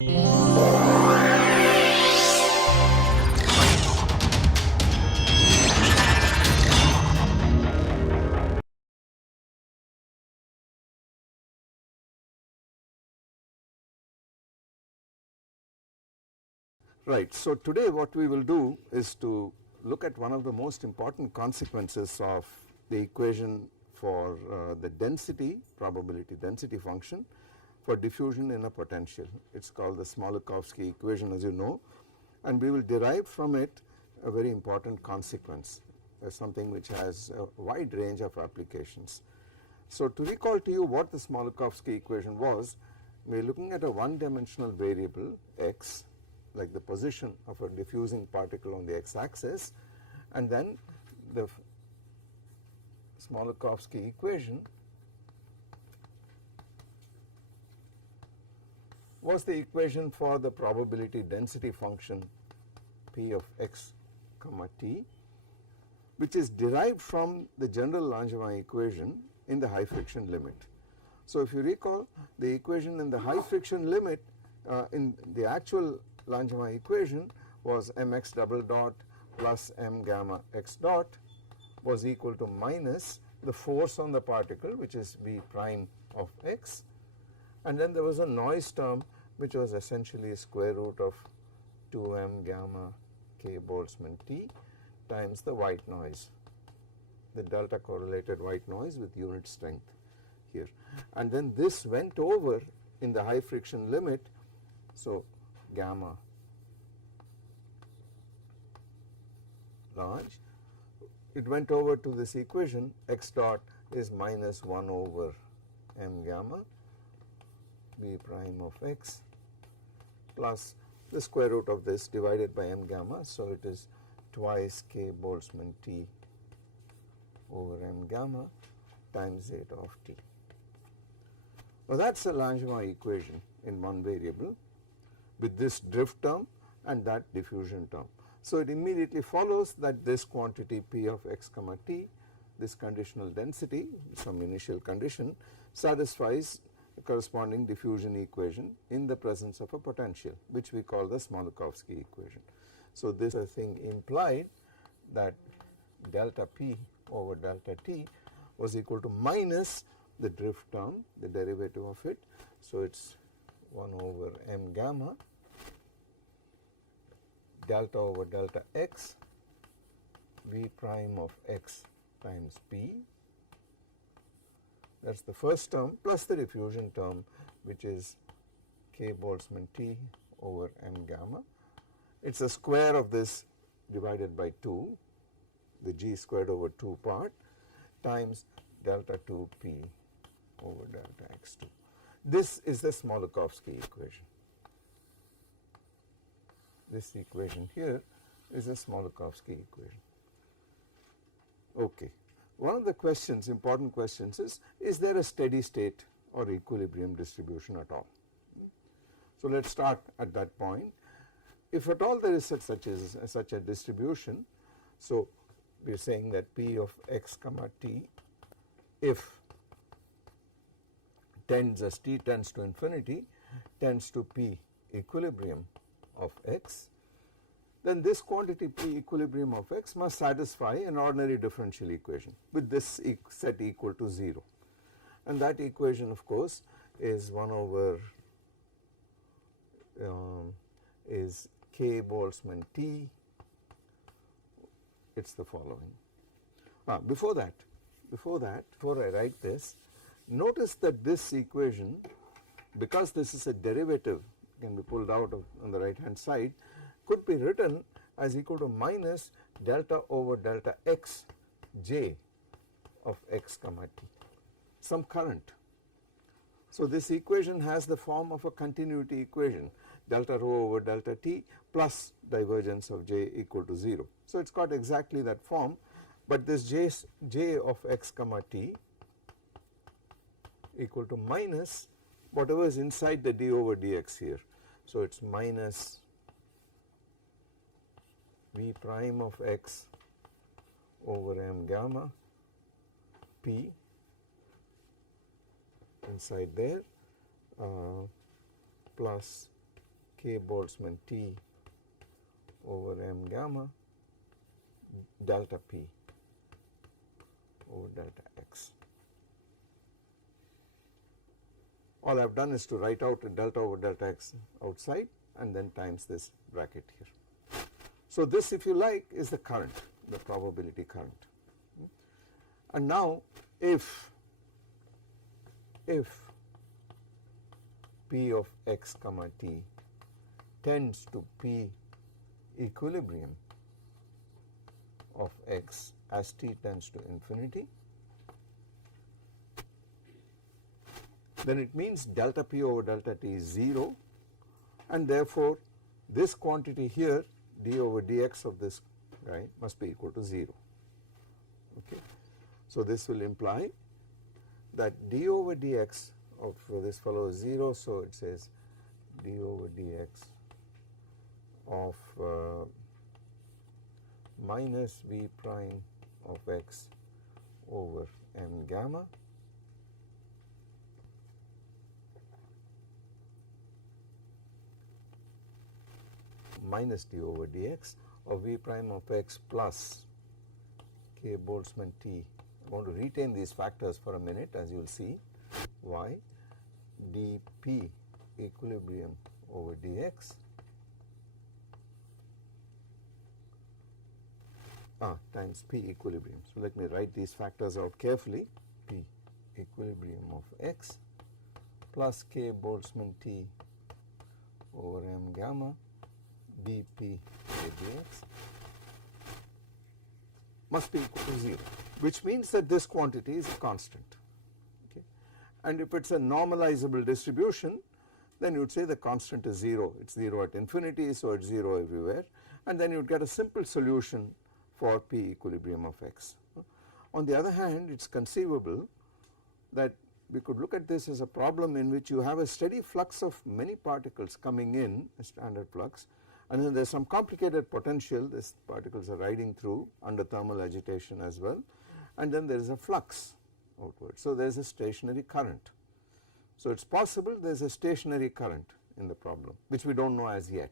Right. So, today what we will do is to look at one of the most important consequences of the equation for the density, probability density function for diffusion in a potential. It is called the Smoluchowski equation, as you know, and we will derive from it a very important consequence, something which has a wide range of applications. So, to recall to you what the Smoluchowski equation was, we are looking at a one dimensional variable x, like the position of a diffusing particle on the x axis, and then the Smoluchowski equation was the equation for the probability density function p of x comma t, which is derived from the general Langevin equation in the high friction limit. So, if you recall, the equation in the high friction limit in the actual Langevin equation was mx double dot plus m gamma x dot was equal to minus the force on the particle, which is v prime of x, and then there was a noise term which was essentially square root of 2m gamma k Boltzmann t times the white noise, the delta correlated white noise with unit strength here, and then this went over in the high friction limit. So, gamma large, it went over to this equation, x dot is minus 1 over m gamma v prime of x plus the square root of this divided by m gamma. So, it is twice k Boltzmann t over m gamma times zeta of t. Well, that is a Langevin equation in one variable with this drift term and that diffusion term. So, it immediately follows that this quantity p of x comma t, this conditional density, some initial condition, satisfies the corresponding diffusion equation in the presence of a potential, which we call the Smoluchowski equation. So, this thing implied that delta p over delta t was equal to minus the drift term, the derivative of it. So, it is 1 over m gamma delta over delta x v prime of x times p, that is the first term, plus the diffusion term, which is k Boltzmann t over m gamma. It is a square of this divided by 2, the g squared over 2 part, times delta 2p over delta x2. This is the Smoluchowski equation. This equation here is a Smoluchowski equation. Okay. One of the questions, important questions is there a steady state or equilibrium distribution at all? So, let us start at that point. If at all there is such a distribution, so we are saying that p of x comma t, if tends as t tends to infinity, tends to p equilibrium of x, then this quantity p equilibrium of x must satisfy an ordinary differential equation with this set equal to 0, and that equation of course is 1 over is k Boltzmann t. It is the following. Before I write this, notice that this equation, because this is a derivative, can be pulled out on the right hand side, could be written as equal to minus delta over delta x j of x comma t, some current. So, this equation has the form of a continuity equation, delta rho over delta t plus divergence of j equal to 0. So, it has got exactly that form, but this j of x comma t equal to minus whatever is inside the d over dx here. So, it is minus v prime of x over m gamma p inside there plus k Boltzmann T over m gamma delta p over delta x. All I have done is to write out a delta over delta x outside and then times this bracket here. So this, if you like, is the current, the probability current. And now if p of x comma t tends to p equilibrium of x as t tends to infinity, then it means delta p over delta t is 0, and therefore this quantity here d over dx of this guy must be equal to 0. Okay. So this will imply that d over dx of this fellow is 0, so it says d over dx of minus v prime of x over m gamma minus d over dx of v prime of x plus k Boltzmann T. I want to retain these factors for a minute, as you will see, y dp equilibrium over dx times p equilibrium. So let me write these factors out carefully. P equilibrium of x plus k Boltzmann T over m gamma dp over dx must be equal to 0, which means that this quantity is a constant. Okay. And if it is a normalizable distribution, then you would say the constant is 0. It is 0 at infinity, so it is 0 everywhere, and then you would get a simple solution for p equilibrium of x. On the other hand, it is conceivable that we could look at this as a problem in which you have a steady flux of many particles coming in, a standard flux, and then there is some complicated potential these particles are riding through under thermal agitation as well, and then there is a flux outward. So there is a stationary current. So it is possible there is a stationary current in the problem, which we do not know as yet.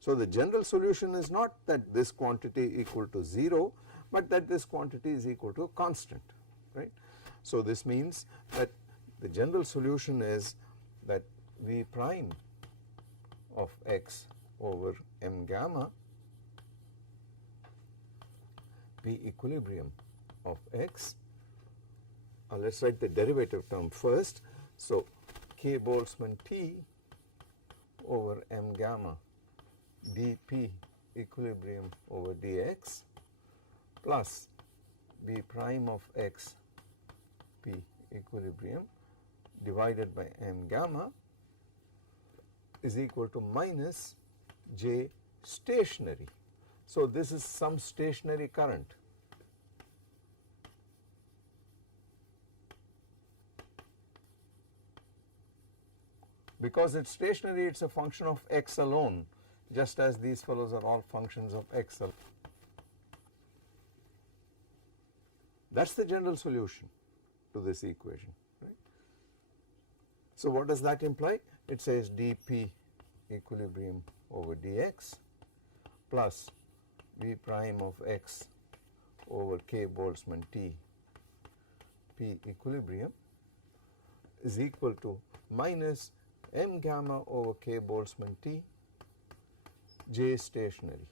So the general solution is not that this quantity equal to 0, but that this quantity is equal to a constant, right. So this means that the general solution is that v prime of x over m gamma p equilibrium of x, let us write the derivative term first. So k Boltzmann T over m gamma dp equilibrium over dx plus v prime of x p equilibrium divided by m gamma is equal to minus j stationary. So this is some stationary current. Because it is stationary, it is a function of x alone, just as these fellows are all functions of x alone. That is the general solution to this equation, right. So what does that imply? It says dp equilibrium over dx plus v prime of x over k Boltzmann T p equilibrium is equal to minus m gamma over k Boltzmann T j stationary.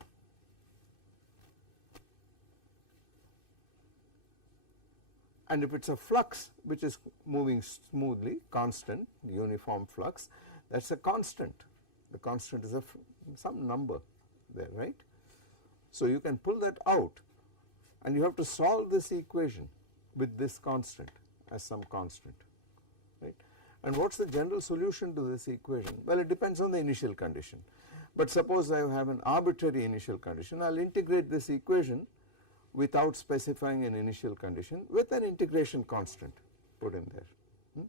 And if it is a flux which is moving smoothly, constant, uniform flux, that is a constant. The constant is some number there, right. So you can pull that out and you have to solve this equation with this constant as some constant, right. And what is the general solution to this equation? Well, it depends on the initial condition. But suppose I have an arbitrary initial condition, I will integrate this equation without specifying an initial condition with an integration constant put in there.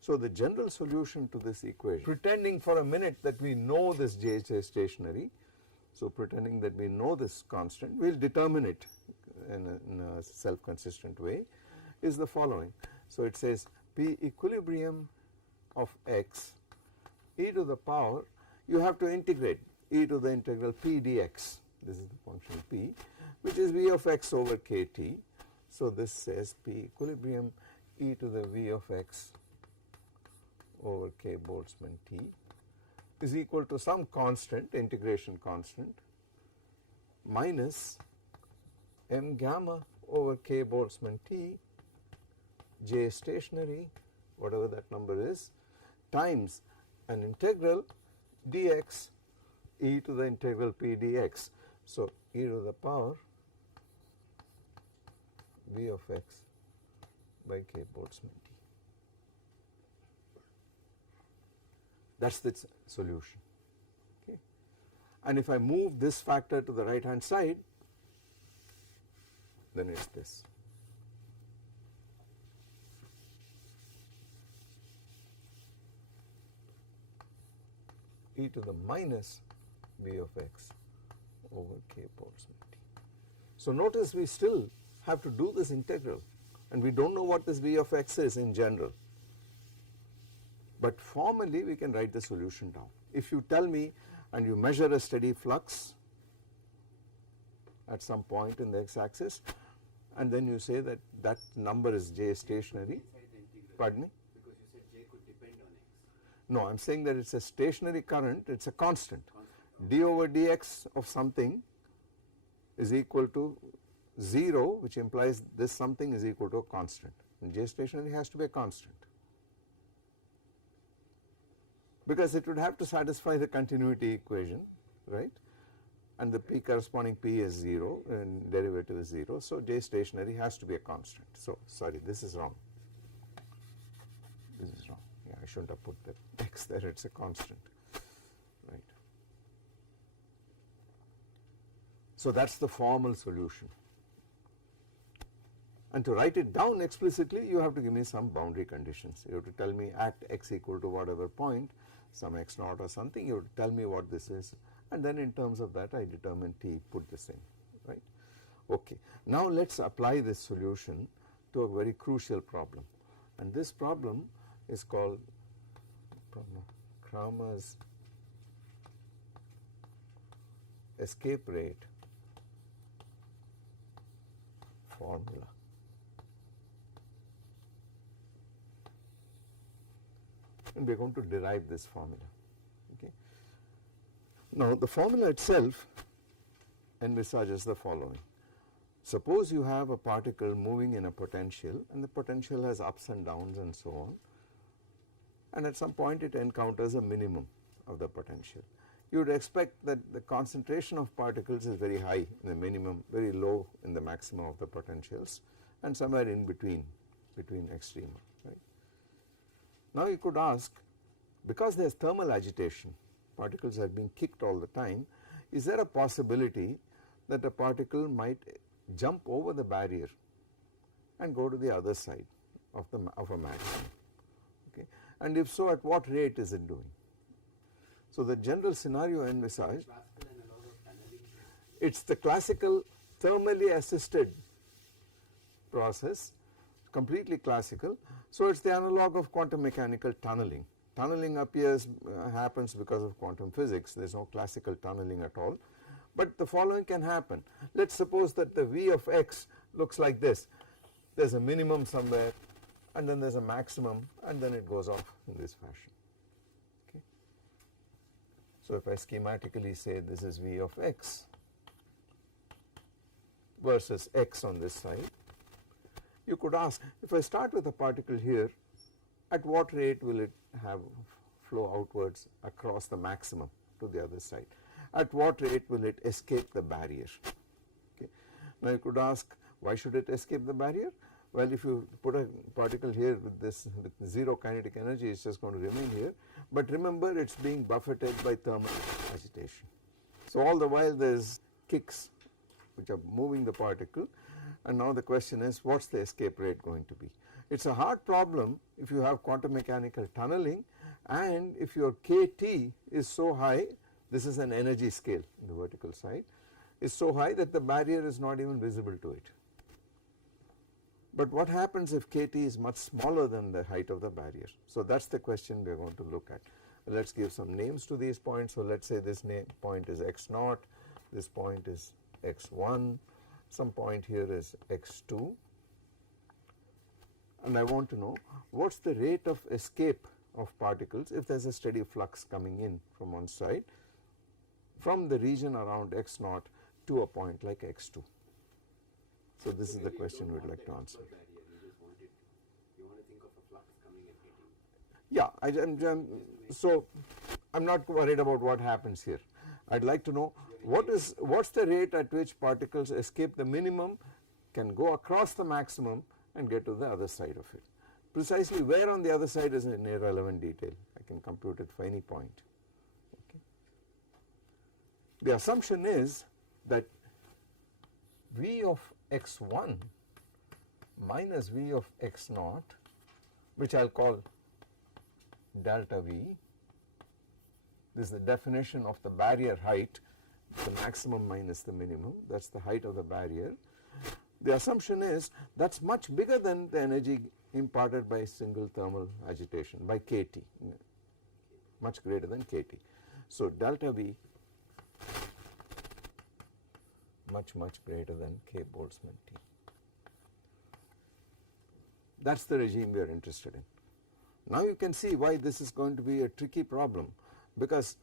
So the general solution to this equation, pretending for a minute that we know this j is stationary, so pretending that we know this constant, we will determine it in a self-consistent way, is the following. So it says p equilibrium of x e to the power, you have to integrate e to the integral p dx, this is the function p, which is v of x over kt. So this says p equilibrium e to the v of x over k Boltzmann t is equal to some constant, integration constant, minus m gamma over k Boltzmann t, j stationary, whatever that number is, times an integral dx e to the integral p dx. So e to the power v of x by k Boltzmann t. That is the solution. Okay. And if I move this factor to the right hand side, then it is this. E to the minus v of x over k Boltzmann t. So notice we still have to do this integral, and we do not know what this v of x is in general, but formally we can write the solution down. If you tell me and you measure a steady flux at some point in the x axis, and then you say that that number is j stationary, pardon me? Because you said j could depend on x. No, I am saying that it is a stationary current, it is a constant. D over dx of something is equal to 0, which implies this something is equal to a constant, and j stationary has to be a constant, because it would have to satisfy the continuity equation, right, and the p corresponding p is 0 and derivative is 0, so j stationary has to be a constant. So sorry, this is wrong, this is wrong, yeah, I should not have put the x there, it is a constant, right. So that is the formal solution, and to write it down explicitly you have to give me some boundary conditions. You have to tell me at x equal to whatever point, some x naught or something, you have to tell me what this is, and then in terms of that I determine t, put this in, right. Okay. Now let us apply this solution to a very crucial problem, and this problem is called Kramer's escape rate formula. And we are going to derive this formula. Okay. Now the formula itself envisages the following. Suppose you have a particle moving in a potential, and the potential has ups and downs and so on, and at some point it encounters a minimum of the potential. You would expect that the concentration of particles is very high in the minimum, very low in the maximum of the potentials, and somewhere in between extrema, right. Now you could ask, because there is thermal agitation, particles are being kicked all the time, is there a possibility that a particle might jump over the barrier and go to the other side of a maximum, okay, and if so, at what rate is it doing? So the general scenario envisaged, it is the classical thermally assisted process, completely classical. So it is the analog of quantum mechanical tunneling. Tunneling happens because of quantum physics, there is no classical tunneling at all, but the following can happen. Let us suppose that the v of x looks like this, there is a minimum somewhere, and then there is a maximum, and then it goes off in this fashion. Okay. So if I schematically say this is v of x versus x on this side, you could ask, if I start with a particle here, at what rate will it have flow outwards across the maximum to the other side? At what rate will it escape the barrier? Okay. Now you could ask, why should it escape the barrier? Well, if you put a particle here with zero kinetic energy, it is just going to remain here, but remember it is being buffeted by thermal agitation. So all the while there is kicks which are moving the particle, and now the question is, what is the escape rate going to be? It is a hard problem if you have quantum mechanical tunneling, and if your kT is so high, this is an energy scale in the vertical side, is so high that the barrier is not even visible to it. But what happens if kT is much smaller than the height of the barrier? So that is the question we are going to look at. let us give some names to these points. So, let us say this point is x naught, this point is x1, some point here is x2, and I want to know what is the rate of escape of particles if there is a steady flux coming in from one side from the region around x naught to a point like x2. So, this is the question we would like to answer. You want to think of a flux coming and hitting. Yeah, so I am not worried about what happens here. I would like to know what is the rate at which particles escape the minimum, can go across the maximum and get to the other side of it. Precisely where on the other side is an irrelevant detail. I can compute it for any point. Okay. The assumption is that V of x1 minus V of x naught, which I will call delta V, this is the definition of the barrier height, the maximum minus the minimum, that is the height of the barrier. The assumption is that is much bigger than the energy imparted by single thermal agitation, by kT, much greater than kT. So, delta V much greater than K Boltzmann T. That is the regime we are interested in. Now you can see why this is going to be a tricky problem, because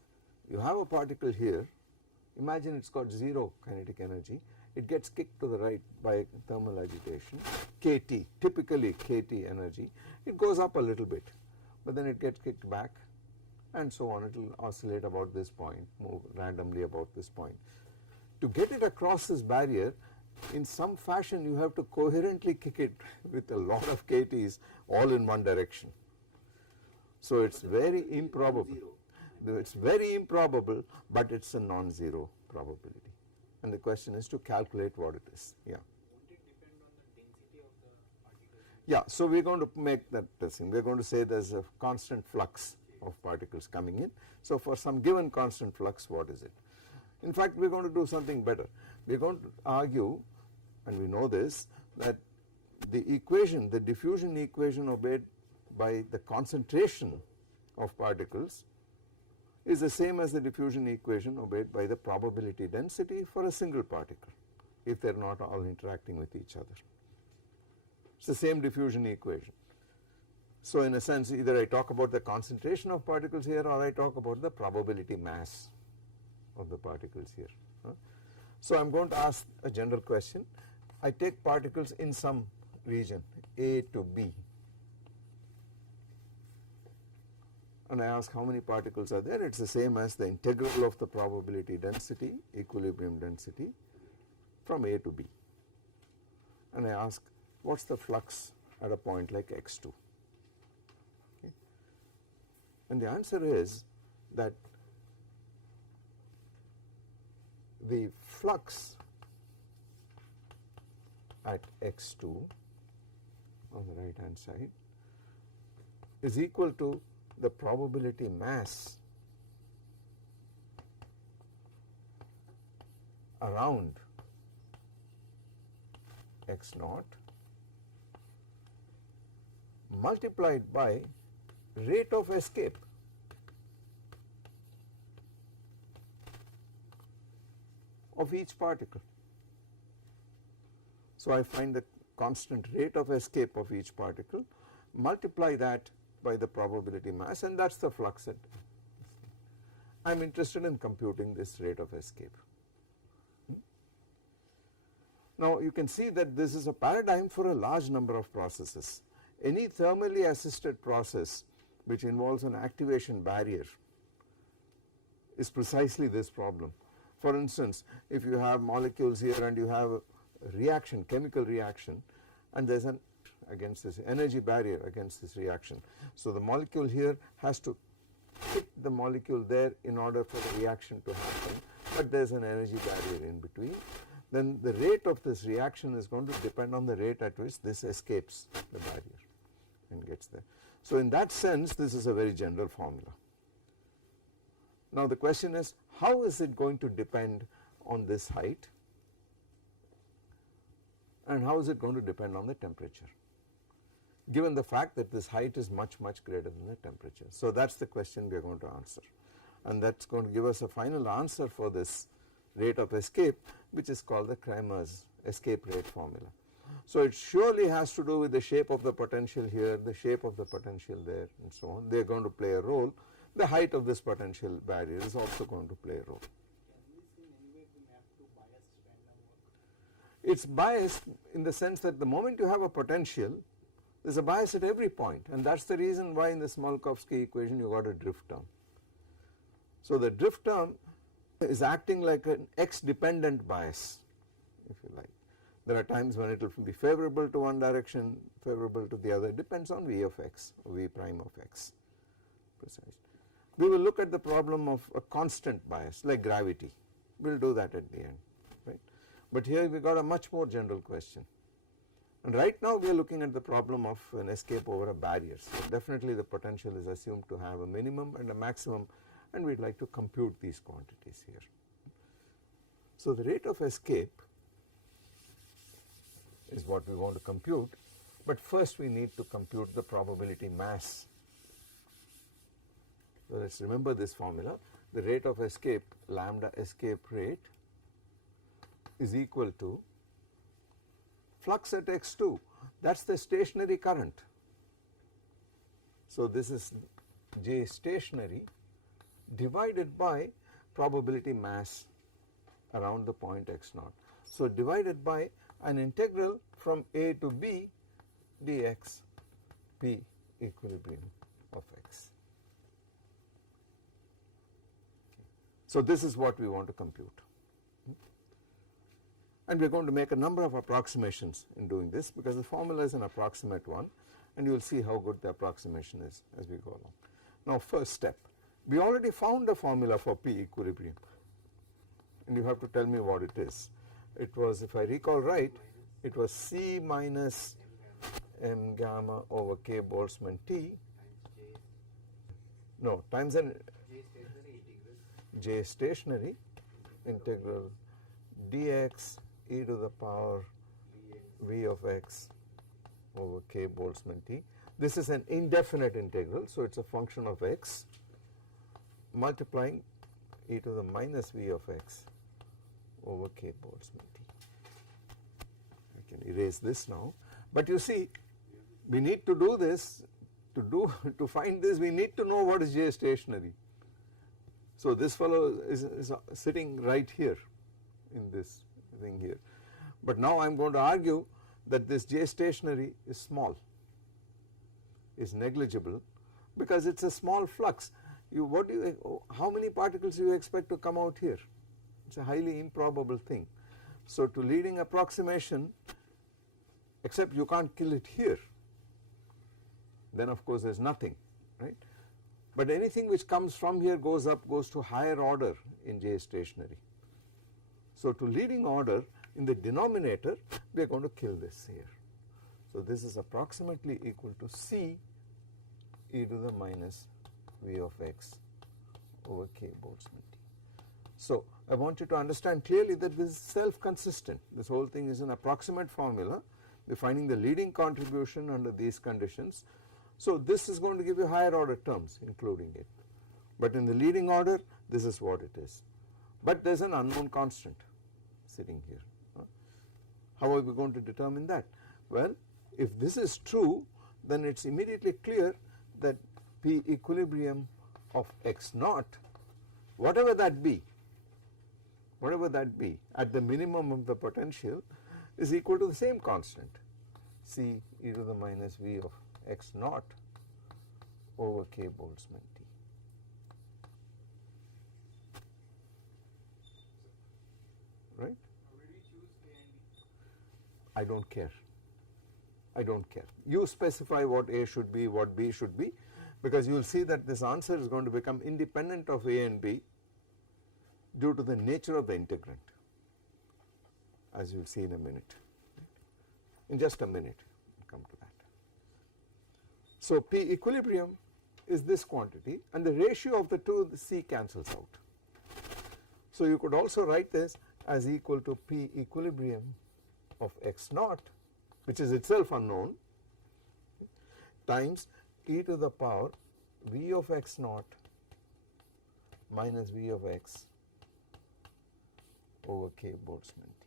you have a particle here, imagine it has got 0 kinetic energy, it gets kicked to the right by thermal agitation, kT, typically kT energy, it goes up a little bit, but then it gets kicked back and so on, it will oscillate about this point, move randomly about this point. To get it across this barrier, in some fashion you have to coherently kick it with a lot of kTs all in one direction. So, it is very improbable. It is very improbable, but it is a non-zero probability, and the question is to calculate what it is. Yeah. Won't it depend on the density of the particles? Yeah, so we are going to make that thing. We are going to say there is a constant flux of particles coming in. So, for some given constant flux, what is it? In fact, we are going to do something better. We are going to argue, and we know this, that the equation, the diffusion equation obeyed by the concentration of particles is the same as the diffusion equation obeyed by the probability density for a single particle if they are not all interacting with each other. It is the same diffusion equation. So, in a sense, either I talk about the concentration of particles here or I talk about the probability mass of the particles here. So, I am going to ask a general question. I take particles in some region A to B, and I ask how many particles are there. It is the same as the integral of the probability density, equilibrium density from A to B, and I ask what is the flux at a point like x2, okay. And the answer is that the flux at x2 on the right hand side is equal to the probability mass around x naught multiplied by rate of escape of each particle. So, I find the constant rate of escape of each particle, multiply that by the probability mass, and that is the flux at. I am interested in computing this rate of escape. Now, you can see that this is a paradigm for a large number of processes. Any thermally assisted process which involves an activation barrier is precisely this problem. For instance, if you have molecules here and you have a reaction, chemical reaction, and there is an against this energy barrier against this reaction. So, the molecule here has to hit the molecule there in order for the reaction to happen, but there is an energy barrier in between. Then the rate of this reaction is going to depend on the rate at which this escapes the barrier and gets there. So, in that sense, this is a very general formula. Now, the question is, how is it going to depend on this height, and how is it going to depend on the temperature? given the fact that this height is much greater than the temperature. So that is the question we are going to answer, and that is going to give us a final answer for this rate of escape, which is called the Kramer's escape rate formula. So it surely has to do with the shape of the potential here, the shape of the potential there, and so on. They are going to play a role. The height of this potential barrier is also going to play a role. Can this in any way be mapped to biased random work? It is biased in the sense that the moment you have a potential, there is a bias at every point, and that is the reason why in the Smolkovsky equation you got a drift term. So the drift term is acting like an x dependent bias, if you like. There are times when it will be favorable to one direction, favorable to the other. It depends on v of x or v prime of x precisely. We will look at the problem of a constant bias like gravity. We will do that at the end, right. But here we got a much more general question, and right now we are looking at the problem of an escape over a barrier. So definitely the potential is assumed to have a minimum and a maximum, and we would like to compute these quantities here. So the rate of escape is what we want to compute, but first we need to compute the probability mass. So let us remember this formula. The rate of escape, lambda escape rate, is equal to flux at x2, that is the stationary current. So this is J stationary divided by probability mass around the point x0. So divided by an integral from a to b dx p equilibrium of x. So this is what we want to compute, and we are going to make a number of approximations in doing this, because the formula is an approximate one, and you will see how good the approximation is as we go along. Now first step, we already found the formula for p equilibrium, and you have to tell me what it is. It was, if I recall right, it was C minus m gamma over k Boltzmann T, no, times an J stationary integral dx e to the power v of x over k Boltzmann T. This is an indefinite integral, so it is a function of x multiplying e to the minus v of x over k Boltzmann T. I can erase this now, but you see we need to do this, to find this we need to know what is J stationary. So this fellow is sitting right here in this thing here, but now I am going to argue that this J stationary is small, is negligible, because it is a small flux. How many particles do you expect to come out here? It is a highly improbable thing. So to leading approximation, except you can't kill it here, then of course there is nothing, right. But anything which comes from here goes up, goes to higher order in J stationary. So to leading order in the denominator we are going to kill this here. So this is approximately equal to C e to the minus v of x over k Boltzmann T. So I want you to understand clearly that this is self-consistent. This whole thing is an approximate formula. We are finding the leading contribution under these conditions. So this is going to give you higher order terms including it, but in the leading order this is what it is. But there is an unknown constant sitting here. How are we going to determine that? Well, if this is true, then it is immediately clear that P equilibrium of x naught, whatever that be, at the minimum of the potential is equal to the same constant, C e to the minus v of x naught over k Boltzmann T. Right? How did you choose A and B? I don't care. I don't care. You specify what A should be, what B should be, because you will see that this answer is going to become independent of A and B due to the nature of the integrand, as you will see in a minute. In just a minute, we'll come to that. So P equilibrium is this quantity, and the ratio of the two, the C cancels out. So you could also write this as equal to P equilibrium of x naught, which is itself unknown, times e to the power v of x naught minus v of x over k Boltzmann t.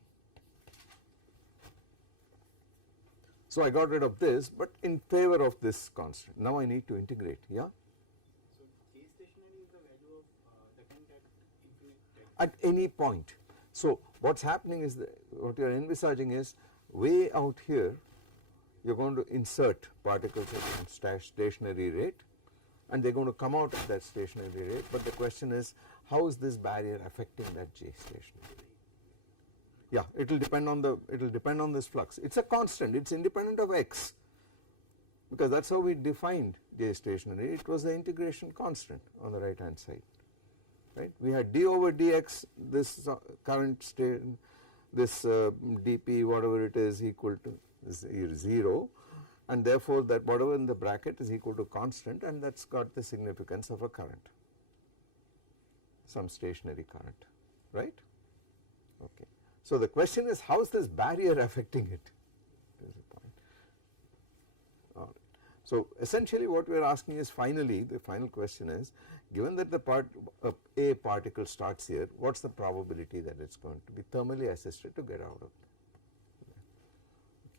So I got rid of this, but in favor of this constant. Now I need to integrate, yeah? So K stationary is the value of the current at infinite time. At any point. So what's happening is that what you are envisaging is way out here you are going to insert particles at stationary rate and they are going to come out at that stationary rate, but the question is how is this barrier affecting that J stationary rate? Yeah, it will depend on this flux. It's a constant, it's independent of x, because that's how we defined J stationary. It was the integration constant on the right hand side, right? We had d over dx, this current state, this dp whatever it is equal to 0, and therefore that whatever in the bracket is equal to constant, and that's got the significance of a current, some stationary current, right? Okay. So the question is how is this barrier affecting it? Is the point. All right. So essentially what we are asking is finally the final question is, given that the a particle starts here, what's the probability that it's going to be thermally assisted to get out of it?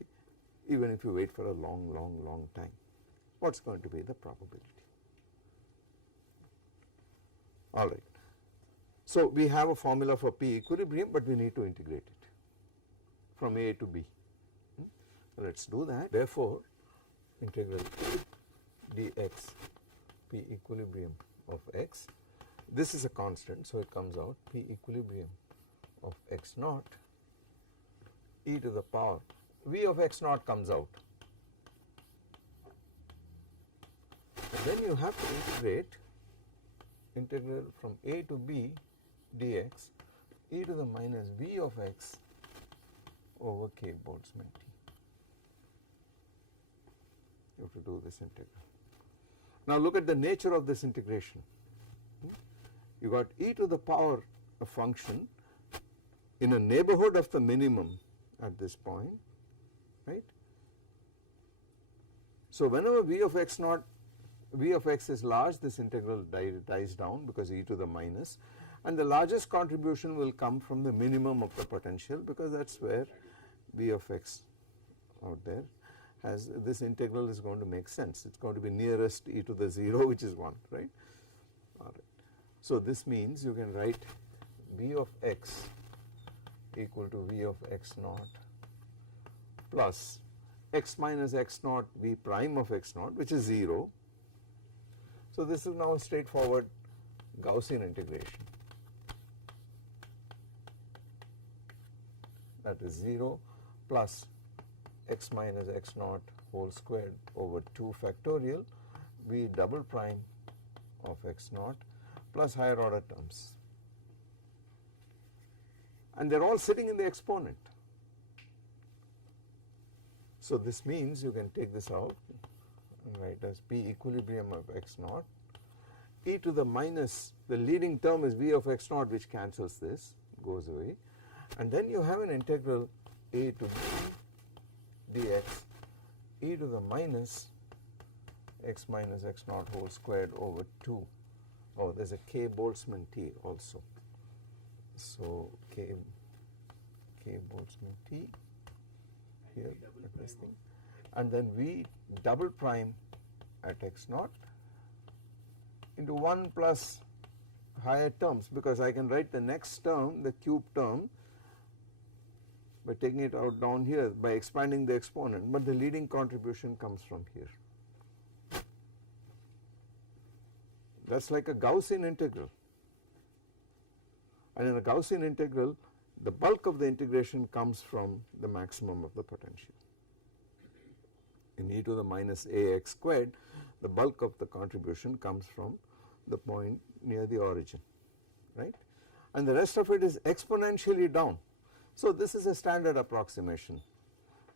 Okay. Even if you wait for a long time, what's going to be the probability? All right. So we have a formula for P equilibrium, but we need to integrate it from A to B. Let us do that. Therefore, integral dx P equilibrium of x, this is a constant, so it comes out P equilibrium of x naught e to the power V of x naught comes out, and then you have to integrate integral from A to B dx e to the minus v of x over k Boltzmann t. You have to do this integral. Now look at the nature of this integration. You got e to the power a function in a neighborhood of the minimum at this point, right? So whenever v of x naught, v of x is large, this integral dies down because e to the minus, and the largest contribution will come from the minimum of the potential, because that is where v of x out there has, this integral is going to make sense. It is going to be nearest e to the 0, which is 1, right? All right. So this means you can write v of x equal to v of x naught plus x minus x naught v prime of x naught, which is 0. So this is now a straightforward Gaussian integration. That is 0 plus x minus x naught whole squared over 2 factorial v double prime of x naught plus higher order terms, and they are all sitting in the exponent. So this means you can take this out and write as P equilibrium of x naught e to the minus, the leading term is v of x naught, which cancels this, goes away, and then you have an integral a to b dx e to the minus x minus x naught whole squared over 2. Oh, there is a k Boltzmann t also. So k Boltzmann t here at this thing, and then v double prime at x naught into 1 plus higher terms, because I can write the next term, the cube term, by taking it out down here by expanding the exponent, but the leading contribution comes from here. That is like a Gaussian integral, and in a Gaussian integral the bulk of the integration comes from the maximum of the potential. In e to the minus ax squared, the bulk of the contribution comes from the point near the origin, right? And the rest of it is exponentially down. So this is a standard approximation.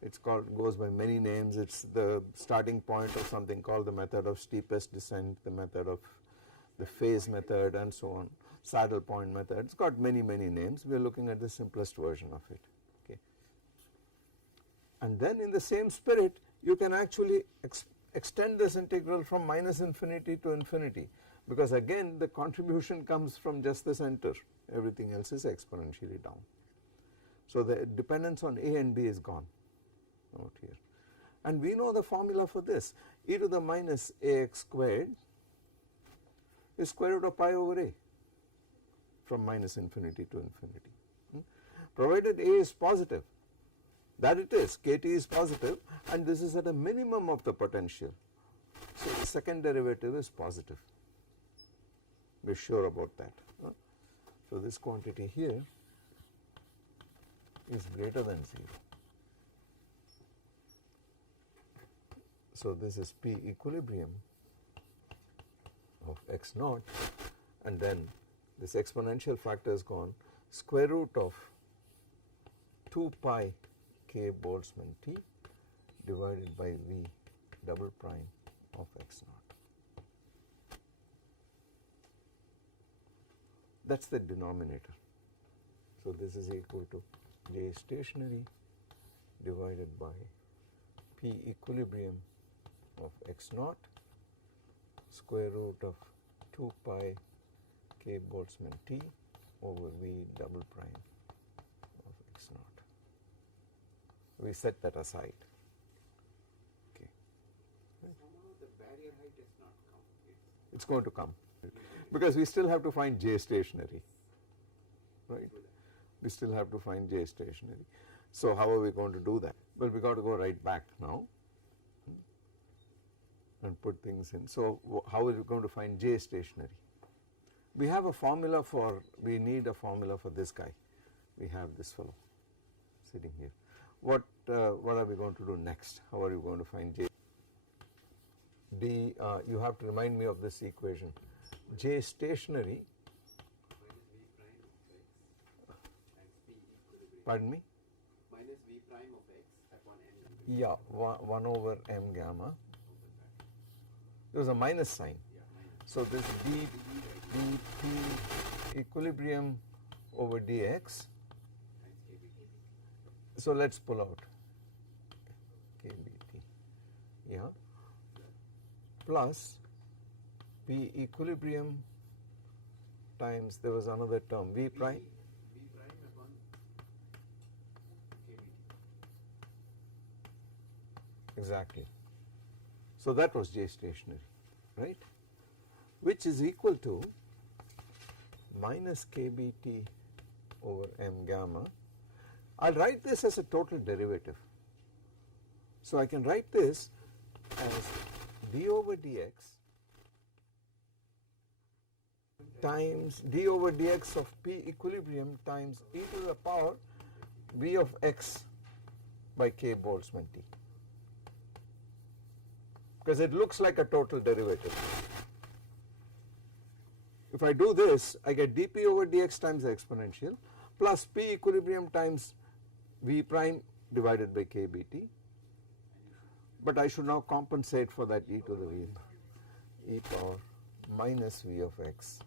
It's called, goes by many names. It's the starting point of something called the method of steepest descent, the method of the phase method, and so on, saddle point method. It's got many names. We are looking at the simplest version of it. Okay. And then in the same spirit, you can actually extend this integral from minus infinity to infinity, because again the contribution comes from just the center, everything else is exponentially down. So the dependence on a and b is gone out here, and we know the formula for this. E to the minus ax squared is square root of pi over a from minus infinity to infinity. Provided a is positive, that it is, kT is positive, and this is at a minimum of the potential. So the second derivative is positive. We are sure about that. So this quantity here is greater than 0. So this is P equilibrium of x naught, and then this exponential factor is gone, square root of 2 pi k Boltzmann t divided by v double prime of x naught. That is the denominator. So this is equal to J stationary divided by P equilibrium of x naught square root of 2 pi k Boltzmann t over v double prime of x naught. We set that aside. Okay. Somehow the barrier height does not come. It's going to come because we still have to find J stationary, right? We still have to find J stationary. So how are we going to do that? Well, we got to go right back now and put things in. So how are we going to find J stationary? We have a formula for, we need a formula for this guy. We have this fellow sitting here. What are we going to do next? How are you going to find J? D, you have to remind me of this equation. J stationary, pardon me? Minus v prime of x upon n. Yeah, 1 over m gamma. There was a minus sign. So this dP equilibrium over dx. So let us pull out kBt, yeah, plus P equilibrium times, there was another term, V prime. V prime upon kBt. Exactly. So that was J stationary, right, which is equal to minus kBt over m gamma. I will write this as a total derivative. So I can write this as d over dx times d over dx of P equilibrium times e to the power v of x by k Boltzmann t, because it looks like a total derivative. If I do this, I get dP over dx times the exponential plus P equilibrium times v prime divided by kBt, but I should now compensate for that e to the v, e power minus v of x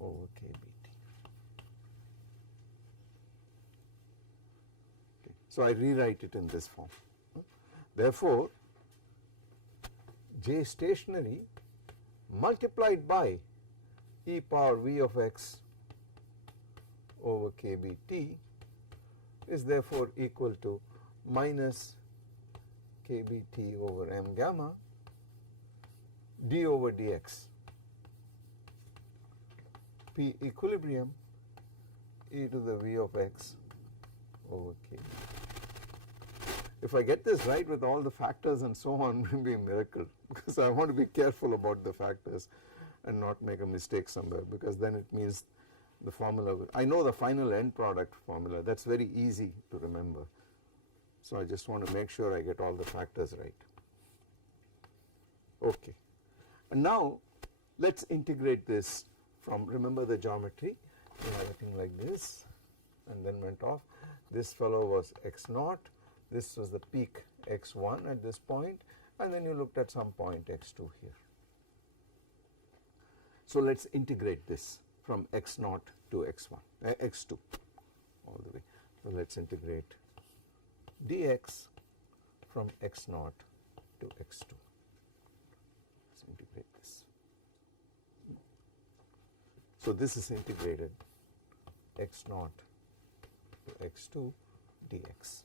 over kBt. Okay. So I rewrite it in this form. Therefore, J stationary multiplied by e power v of x over kBt is therefore equal to minus kBt over m gamma d over dx P equilibrium e to the v of x over k. If I get this right with all the factors and so on, it will be a miracle, because I want to be careful about the factors and not make a mistake somewhere, because then it means the formula, I know the final end product formula, that is very easy to remember. So I just want to make sure I get all the factors right. Okay. And now let us integrate this from, remember the geometry, we had a thing like this and then went off. This fellow was x naught, this was the peak x1 at this point, and then you looked at some point x2 here. So let us integrate this from x naught to x1, x2 all the way. So let us integrate dx from x naught to x2. Let's integrate this. So this is integrated x0 to x2 dx.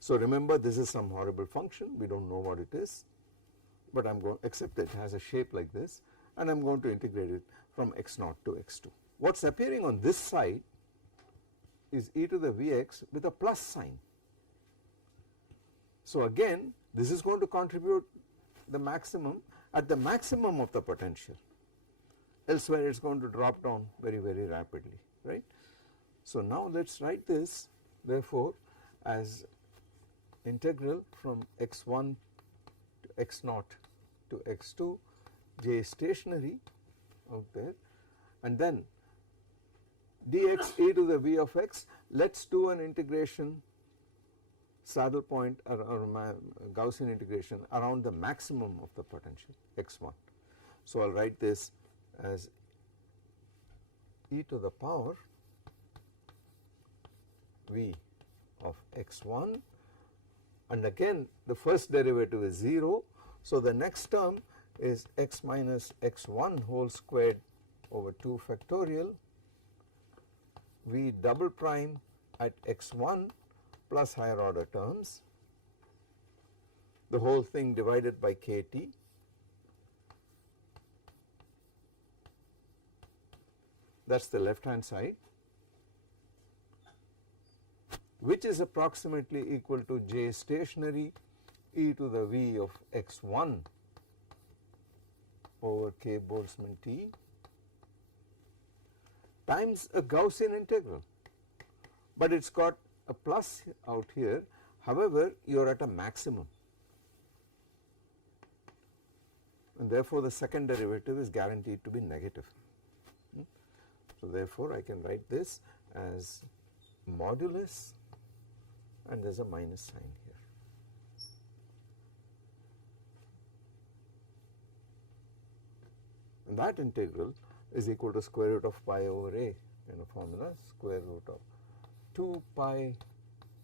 So remember, this is some horrible function, we do not know what it is, but I am going to accept it has a shape like this, and I am going to integrate it from x0 to x2. What is appearing on this side is e to the vx with a plus sign. So again, this is going to contribute the maximum at the maximum of the potential, elsewhere it is going to drop down very, very rapidly, right. So now let us write this therefore as integral from x1 to x0 to x2, j is stationary out there, and then dx e to the v of x, let us do an integration saddle point or Gaussian integration around the maximum of the potential x1. So I will write this as e to the power v of x1, and again the first derivative is 0. So the next term is x minus x1 whole squared over 2 factorial v double prime at x1 plus higher order terms, the whole thing divided by kt, that is the left hand side, which is approximately equal to j stationary e to the v of x1 over k Boltzmann t times a Gaussian integral, but it has got a plus out here. However, you are at a maximum, and therefore the second derivative is guaranteed to be negative. So therefore I can write this as modulus, and there is a minus sign here. And that integral is equal to square root of pi over a in a formula, square root of 2 pi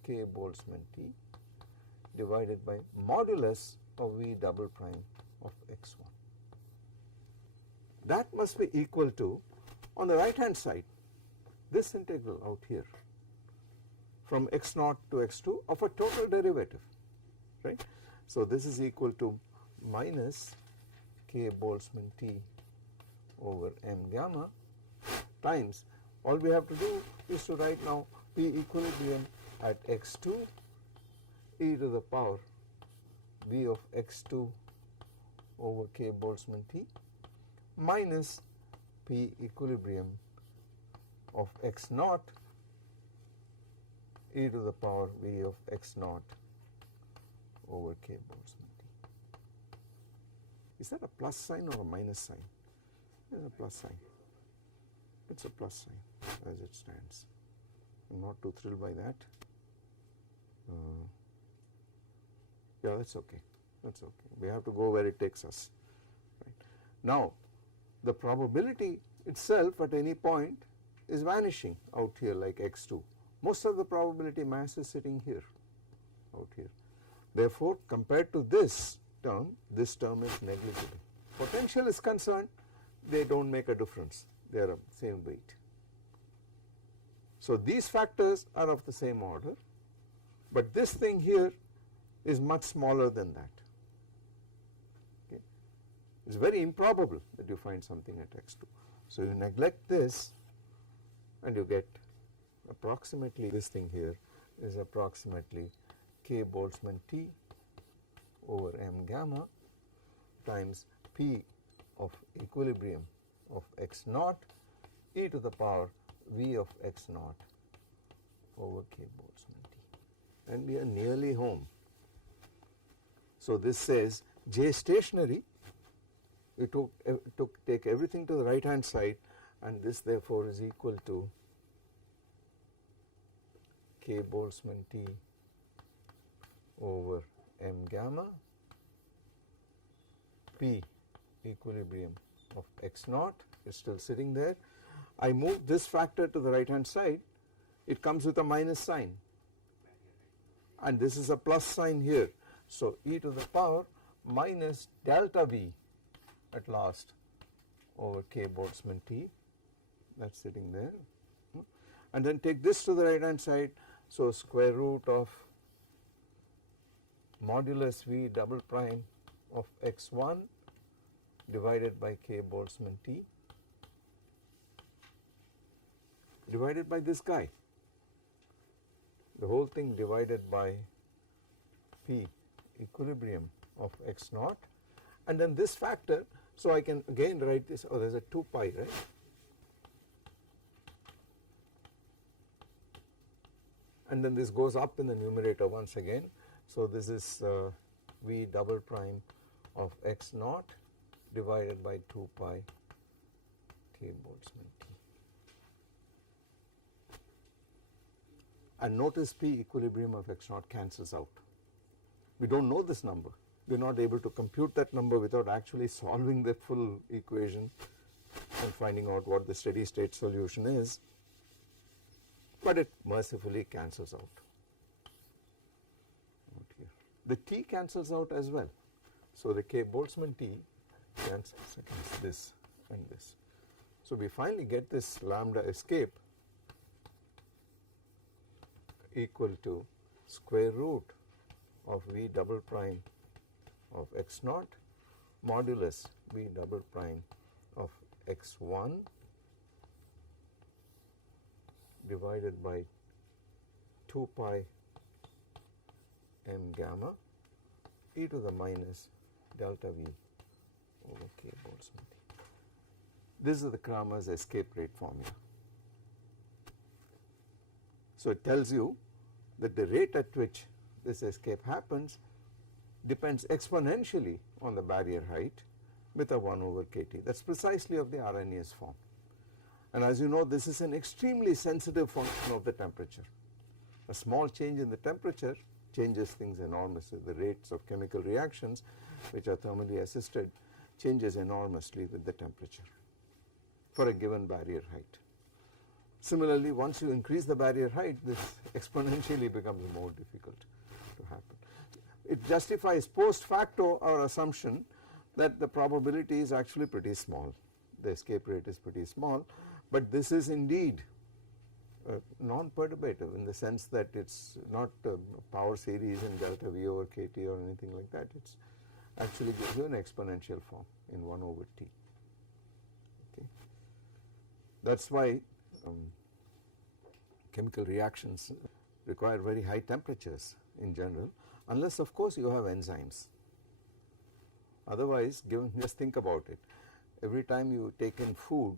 k Boltzmann t divided by modulus of v double prime of x1. That must be equal to, on the right hand side, this integral out here from x0 to x2 of a total derivative, right. So this is equal to minus k Boltzmann t over m gamma times, all we have to do is to write now p equilibrium at x2 e to the power v of x2 over k Boltzmann t minus p equilibrium of x0 e to the power v of x0 over k Boltzmann t. Is that a plus sign or a minus sign? It is a plus sign. It is a plus sign as it stands. I am not too thrilled by that. Yeah, that is okay. That is okay. We have to go where it takes us. Right. Now, the probability itself at any point is vanishing out here like x2. Most of the probability mass is sitting here, out here. Therefore, compared to this term is negligible. Potential is concerned, they do not make a difference, they are of same weight. So these factors are of the same order, but this thing here is much smaller than that. Okay. It is very improbable that you find something at x2. So you neglect this and you get approximately, this thing here is approximately k Boltzmann t over m gamma times p of equilibrium of x0 e to the power v of x0 over k Boltzmann t, and we are nearly home. So this says j stationary, you take everything to the right hand side, and this therefore is equal to k Boltzmann t over m gamma p equilibrium of x0 is still sitting there. I move this factor to the right hand side, it comes with a minus sign. and this is a plus sign here. So, e to the power minus delta V at last over k Boltzmann T, that is sitting there, and then take this to the right hand side. So, square root of modulus V double prime of x1 divided by k Boltzmann T divided by this guy, the whole thing divided by P equilibrium of x naught, and then this factor. So, I can again write this, oh there is a 2 pi, right. And then this goes up in the numerator once again. So, this is V double prime of x naught divided by 2 pi k Boltzmann T. And notice P equilibrium of x naught cancels out. We do not know this number. We are not able to compute that number without actually solving the full equation and finding out what the steady state solution is, but it mercifully cancels out. The T cancels out as well. So, the k Boltzmann T cancels against this and this. So, we finally get this lambda escape equal to square root of V double prime of x naught modulus V double prime of x1 divided by 2 pi m gamma e to the minus delta V over k Boltzmann T. This is the Kramer's escape rate formula. So, it tells you that the rate at which this escape happens depends exponentially on the barrier height with a 1 over kT. That is precisely of the Arrhenius form. And as you know, this is an extremely sensitive function of the temperature. A small change in the temperature changes things enormously. The rates of chemical reactions which are thermally assisted changes enormously with the temperature for a given barrier height. Similarly, once you increase the barrier height, this exponentially becomes more difficult to happen. It justifies post facto our assumption that the probability is actually pretty small. The escape rate is pretty small, but this is indeed non-perturbative in the sense that it is not power series in delta V over kT or anything like that. It actually gives you an exponential form in 1 over T. Okay. That is why chemical reactions require very high temperatures in general, unless of course you have enzymes. Otherwise, just think about it. Every time you take in food,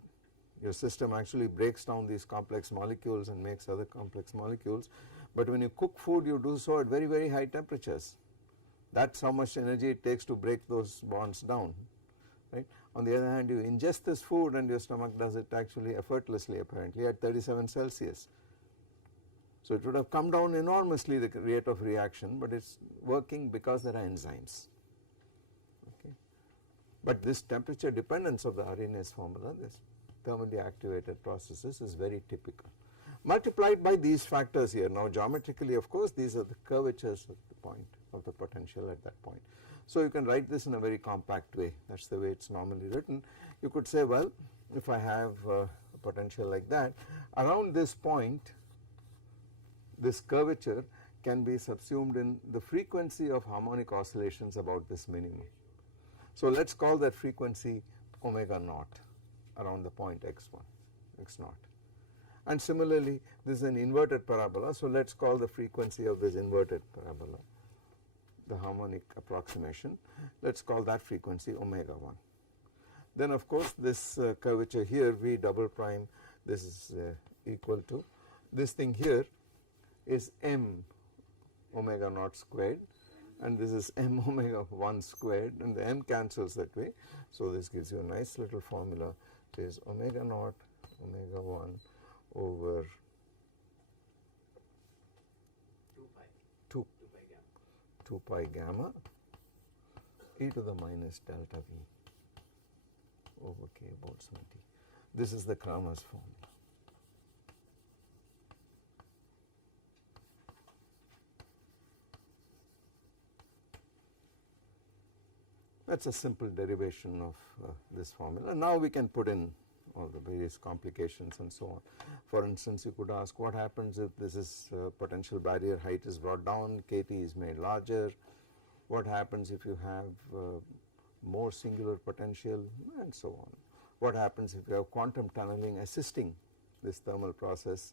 your system actually breaks down these complex molecules and makes other complex molecules, but when you cook food you do so at very, very high temperatures. That is how much energy it takes to break those bonds down, right. On the other hand, you ingest this food and your stomach does it actually effortlessly apparently at 37 Celsius. So, it would have come down enormously the rate of reaction, but it is working because there are enzymes. Okay. But this temperature dependence of the Arrhenius formula, this thermally activated processes, is very typical. Multiplied by these factors here. Now, geometrically of course, these are the curvatures of the point of the potential at that point. So, you can write this in a very compact way. That is the way it is normally written. You could say, well, if I have a potential like that, around this point this curvature can be subsumed in the frequency of harmonic oscillations about this minimum. So, let us call that frequency omega naught around the point x1, x naught. And similarly, this is an inverted parabola. So, let us call the frequency of this inverted parabola the harmonic approximation. Let us call that frequency omega 1. Then of course, this curvature here V double prime, this is equal to this thing here is m omega naught squared, and this is m omega 1 squared, and the m cancels that way. So, this gives you a nice little formula. It is omega naught omega 1 over 2 pi gamma e to the minus delta V over k Boltzmann T. This is the Kramer's formula. That is a simple derivation of this formula. Now we can put in all the various complications and so on. For instance, you could ask what happens if this is potential barrier height is brought down, kT is made larger, what happens if you have more singular potential, and so on. What happens if you have quantum tunneling assisting this thermal process.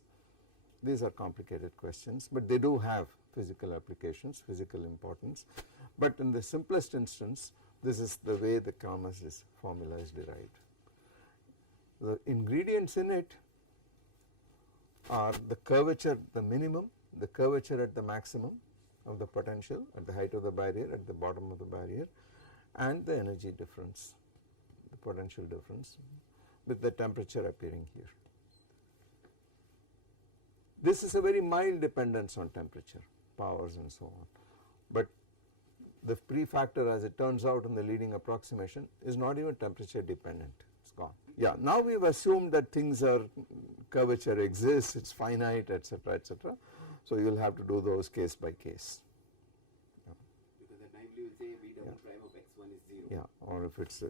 These are complicated questions, but they do have physical applications, physical importance. But in the simplest instance, this is the way the Kramers formula is derived. The ingredients in it are the curvature at the minimum, the curvature at the maximum of the potential at the height of the barrier, at the bottom of the barrier, and the energy difference, the potential difference, with the temperature appearing here. This is a very mild dependence on temperature, powers and so on, but the prefactor, as it turns out in the leading approximation, is not even temperature dependent, it is gone. Yeah, now we have assumed that things are, curvature exists, it is finite, etc., etc. So you will have to do those case by case. Because at naively will say V double prime of x1 is 0. Yeah, or if it is,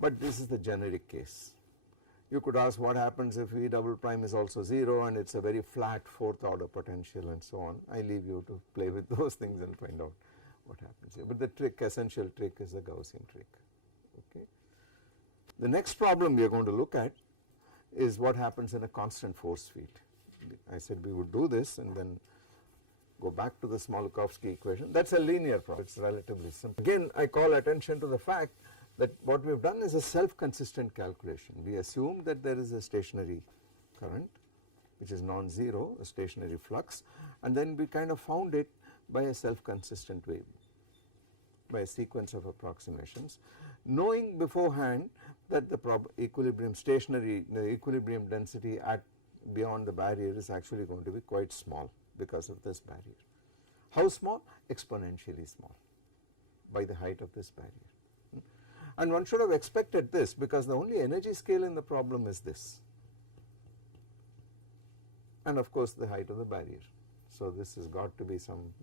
but this is the generic case. You could ask what happens if V double prime is also 0 and it is a very flat fourth order potential and so on. I leave you to play with those things and find out what happens here. But the trick, essential trick, is the Gaussian trick. Okay. The next problem we are going to look at is what happens in a constant force field. I said we would do this and then go back to the Smoluchowski equation. That is a linear problem, it is relatively simple. Again, I call attention to the fact that what we have done is a self-consistent calculation. We assume that there is a stationary current which is non-zero, a stationary flux, and then we kind of found it by a self-consistent way, by a sequence of approximations, knowing beforehand that the equilibrium stationary, the equilibrium density at beyond the barrier is actually going to be quite small because of this barrier. How small? Exponentially small by the height of this barrier. And one should have expected this because the only energy scale in the problem is this, and of course the height of the barrier. So this has got to be some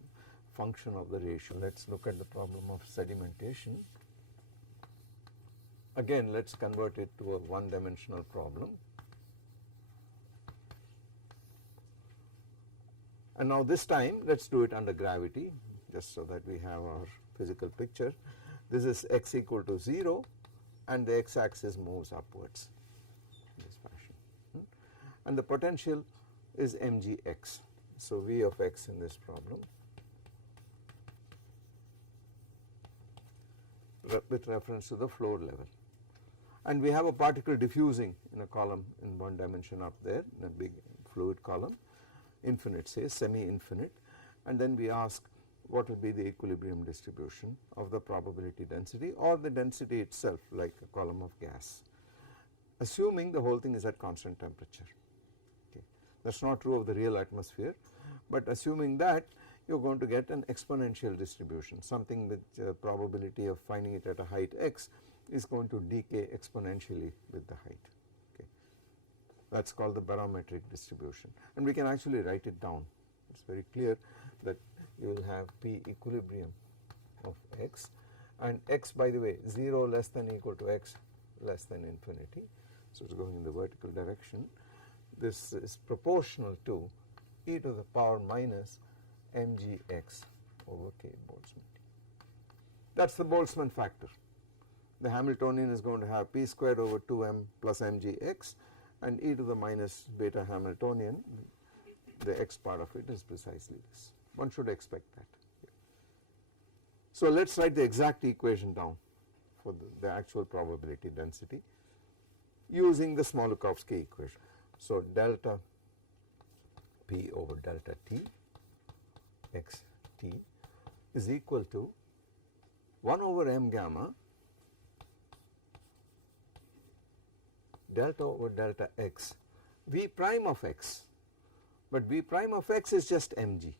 function of the ratio. Let us look at the problem of sedimentation. Again, let us convert it to a one-dimensional problem. And now this time let us do it under gravity, just so that we have our physical picture. This is x equal to 0 and the x axis moves upwards in this fashion, and the potential is mgx. So V of x in this problem with reference to the floor level, and we have a particle diffusing in a column in one dimension up there in a big fluid column, infinite, say semi-infinite, and then we ask what will be the equilibrium distribution of the probability density or the density itself, like a column of gas, assuming the whole thing is at constant temperature. Okay. That is not true of the real atmosphere, but assuming that, you are going to get an exponential distribution, something with probability of finding it at a height x is going to decay exponentially with the height. Okay. That is called the barometric distribution, and we can actually write it down. It is very clear that you will have P equilibrium of x, and x, by the way, 0 less than equal to x less than infinity. So it is going in the vertical direction. This is proportional to e to the power minus mgx over k Boltzmann. That is the Boltzmann factor. The Hamiltonian is going to have p squared over 2m plus mgx, and e to the minus beta Hamiltonian, the x part of it is precisely this. One should expect that. So let us write the exact equation down for the actual probability density using the Smoluchowski equation. So delta P over delta T x T is equal to 1 over m gamma delta over delta x V prime of x, but V prime of x is just mg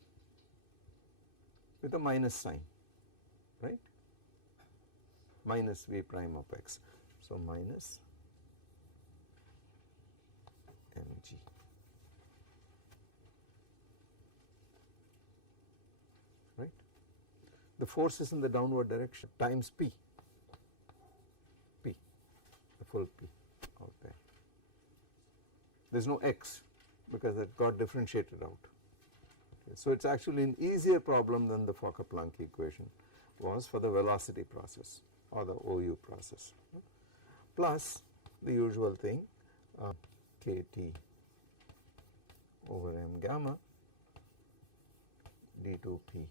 with a minus sign, right, minus V prime of x. So minus mg. Right. The force is in the downward direction times p. full P out there. There is no x because it got differentiated out. Okay. So it is actually an easier problem than the Fokker-Planck equation was for the velocity process or the OU process, plus the usual thing kT over m gamma d2p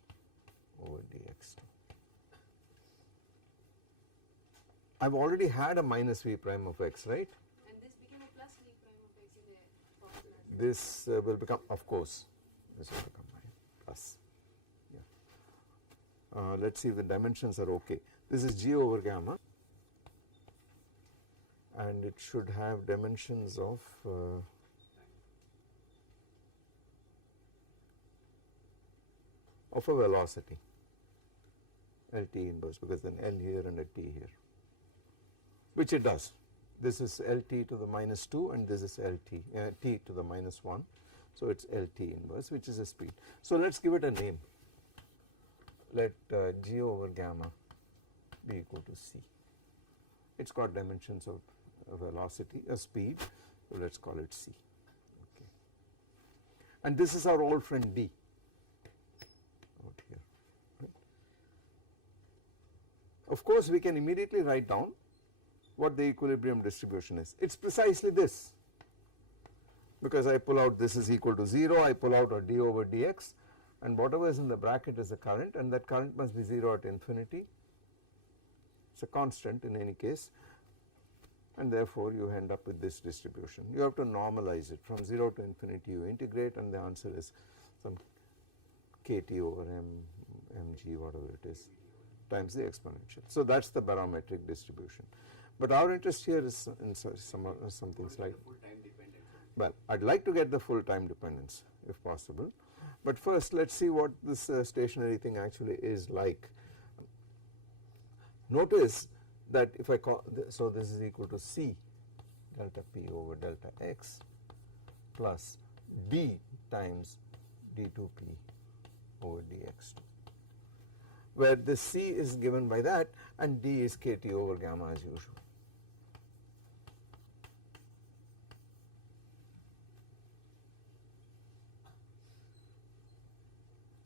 over dx2. I have already had a minus v prime of x, right? And this became a plus v prime of x in the formula. This will become, of course, this will become plus. Yeah. Let us see if the dimensions are okay. This is g over gamma, and it should have dimensions of a velocity LT inverse, because then L here and a T here, which it does. This is LT to the minus 2 and this is LT T to the minus 1. So it is LT inverse, which is a speed. So let us give it a name. Let g over gamma be equal to c. It has got dimensions of velocity, a speed, so let us call it c. Okay. And this is our old friend d out here. Right. Of course, we can immediately write down what the equilibrium distribution is. It is precisely this, because I pull out this is equal to 0, I pull out a d over dx, and whatever is in the bracket is the current, and that current must be 0 at infinity. It is a constant in any case, and therefore you end up with this distribution. You have to normalize it from 0 to infinity, you integrate, and the answer is some kT over mg, whatever it is, times the exponential. So that is the barometric distribution. But our interest here is in something slightly. Well, I would like to get the full time dependence if possible, but first let us see what this stationary thing actually is like. Notice that if I call, so this is equal to C delta P over delta x plus D times d2p over dx2, where the C is given by that and D is kT over gamma as usual.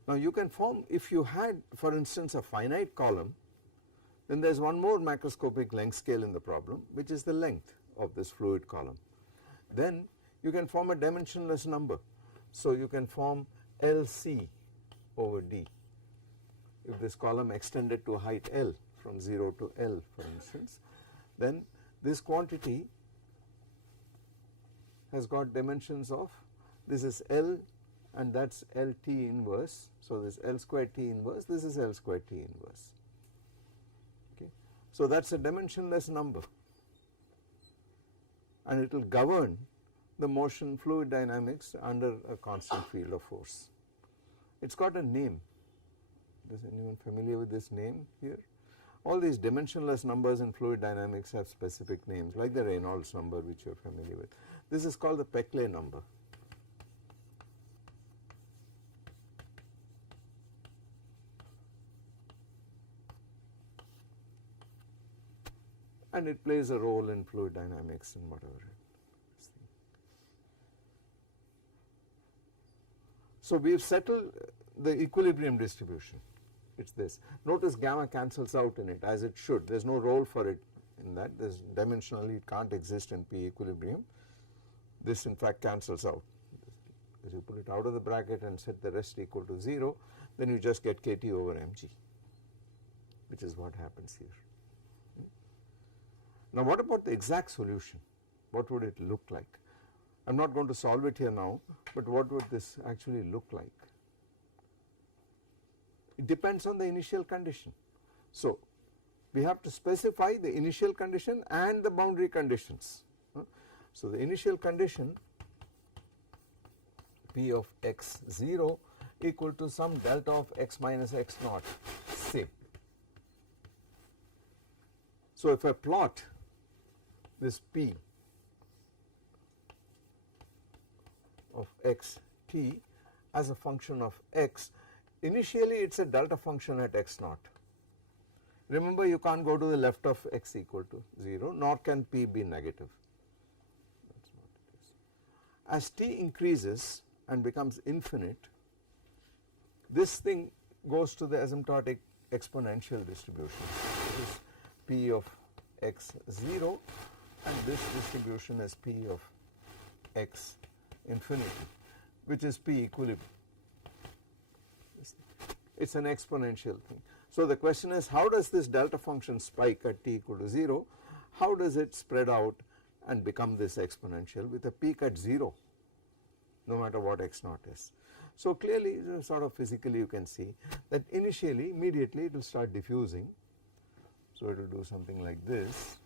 Now you can form, if you had for instance a finite column, then there is one more macroscopic length scale in the problem, which is the length of this fluid column. Then you can form a dimensionless number. So you can form LC over D. If this column extended to height L from 0 to L for instance, then this quantity has got dimensions of, this is L and that is LT inverse. So this L square T inverse, this is L square T inverse. Okay. So that is a dimensionless number, and it will govern the motion fluid dynamics under a constant field of force. It has got a name. Is anyone familiar with this name here? All these dimensionless numbers in fluid dynamics have specific names, like the Reynolds number, which you are familiar with. This is called the Peclet number. And it plays a role in fluid dynamics and whatever. So we have settled the equilibrium distribution. It is this. Notice gamma cancels out in it, as it should. There is no role for it in that. There is dimensionally, it can't exist in P equilibrium. This in fact cancels out. As you pull it out of the bracket and set the rest equal to 0, then you just get kT over mg, which is what happens here. Now what about the exact solution? What would it look like? I am not going to solve it here now, but what would this actually look like? It depends on the initial condition. So we have to specify the initial condition and the boundary conditions. So the initial condition P of x0 equal to some delta of x minus x naught, say. So if I plot this P of xt as a function of x, initially it is a delta function at x naught. Remember, you can't go to the left of x equal to 0, nor can p be negative. That's what it is. As t increases and becomes infinite, this thing goes to the asymptotic exponential distribution. This is p of x 0, and this distribution is p of x infinity, which is p equilibrium. It is an exponential thing. So the question is, how does this delta function spike at t equal to 0? How does it spread out and become this exponential with a peak at 0, no matter what x naught is? So clearly, sort of physically you can see that initially, immediately it will start diffusing. So it will do something like this,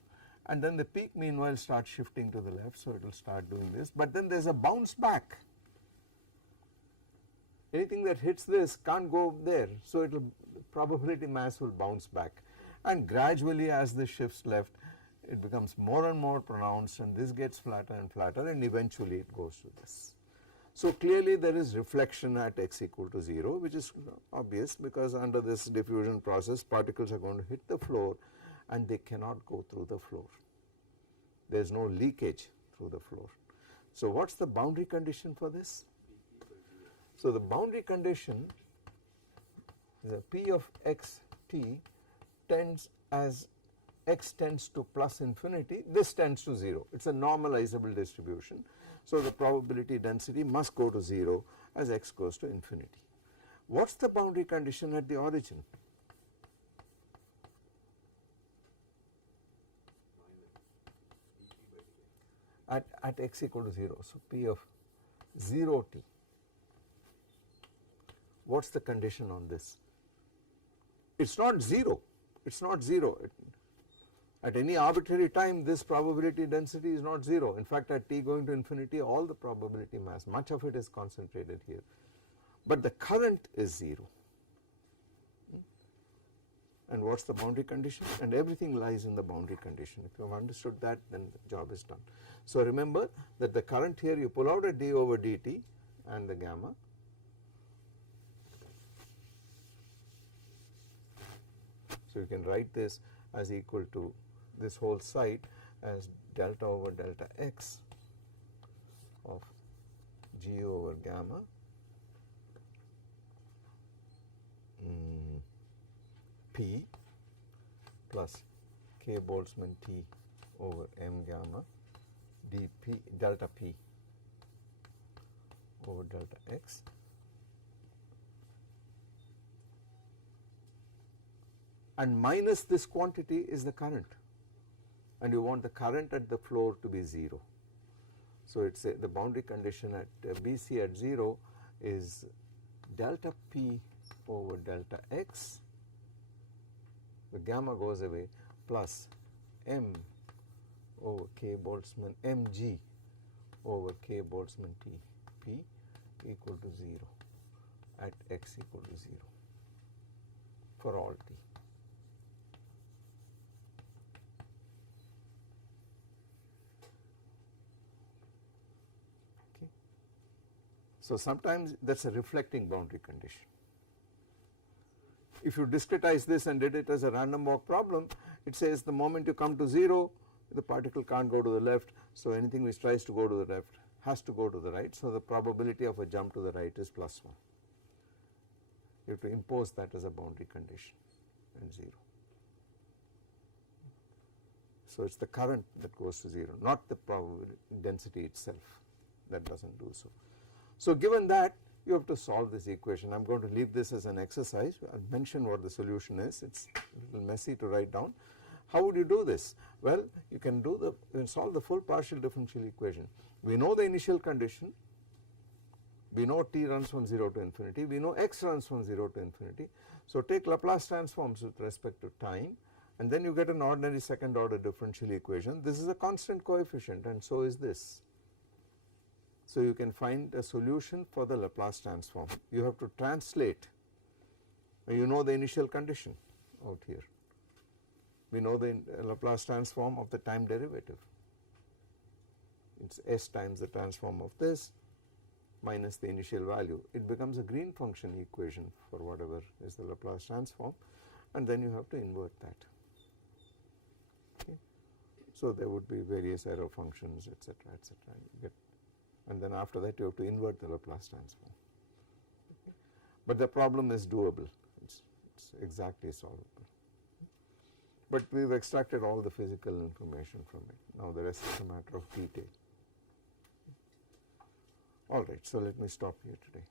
and then the peak meanwhile starts shifting to the left, so it will start doing this, but then there is a bounce back. Anything that hits this can't go there, so it will, probability mass will bounce back, and gradually as this shifts left, it becomes more and more pronounced, and this gets flatter and flatter, and eventually it goes to this. So clearly there is reflection at x equal to 0, which is obvious because under this diffusion process particles are going to hit the floor and they cannot go through the floor. There is no leakage through the floor. So what is the boundary condition for this? So the boundary condition is that p of x t tends, as x tends to plus infinity, this tends to 0. It is a normalizable distribution. So the probability density must go to 0 as x goes to infinity. What is the boundary condition at the origin? At x equal to 0. So p of 0 t. What is the condition on this? It is not 0. It is not 0. At any arbitrary time, this probability density is not 0. In fact, at t going to infinity, all the probability mass, much of it is concentrated here. But the current is 0. And what is the boundary condition? And everything lies in the boundary condition. If you have understood that, then the job is done. So remember that the current here, you pull out a d over dt and the gamma. So you can write this as equal to this whole side as delta over delta x of g over gamma p plus k Boltzmann t over m gamma dp delta p over delta x and minus this quantity is the current, and you want the current at the floor to be 0. So it is the boundary condition at BC at 0 is delta p over delta x, the gamma goes away, plus m over k Boltzmann mg over k Boltzmann t p equal to 0 at x equal to 0 for all t. So sometimes that is a reflecting boundary condition. If you discretize this and did it as a random walk problem, it says the moment you come to 0, the particle can't go to the left, so anything which tries to go to the left has to go to the right, so the probability of a jump to the right is +1. You have to impose that as a boundary condition and 0. So it is the current that goes to 0, not the probability density itself that does not do so. So given that, you have to solve this equation. I am going to leave this as an exercise. I will mention what the solution is. It is a little messy to write down. How would you do this? Well, you can solve the full partial differential equation. We know the initial condition. We know t runs from 0 to infinity. We know x runs from 0 to infinity. So take Laplace transforms with respect to time, and then you get an ordinary second order differential equation. This is a constant coefficient, and so is this. So you can find a solution for the Laplace transform. You have to translate. You know the initial condition out here. We know the Laplace transform of the time derivative. It is s times the transform of this minus the initial value. It becomes a green function equation for whatever is the Laplace transform, and then you have to invert that. Okay. So there would be various error functions, etc., etc. And then after that you have to invert the Laplace transform. Okay. But the problem is doable, it's exactly solvable. But we have extracted all the physical information from it. Now the rest is a matter of detail. All right, so let me stop here today.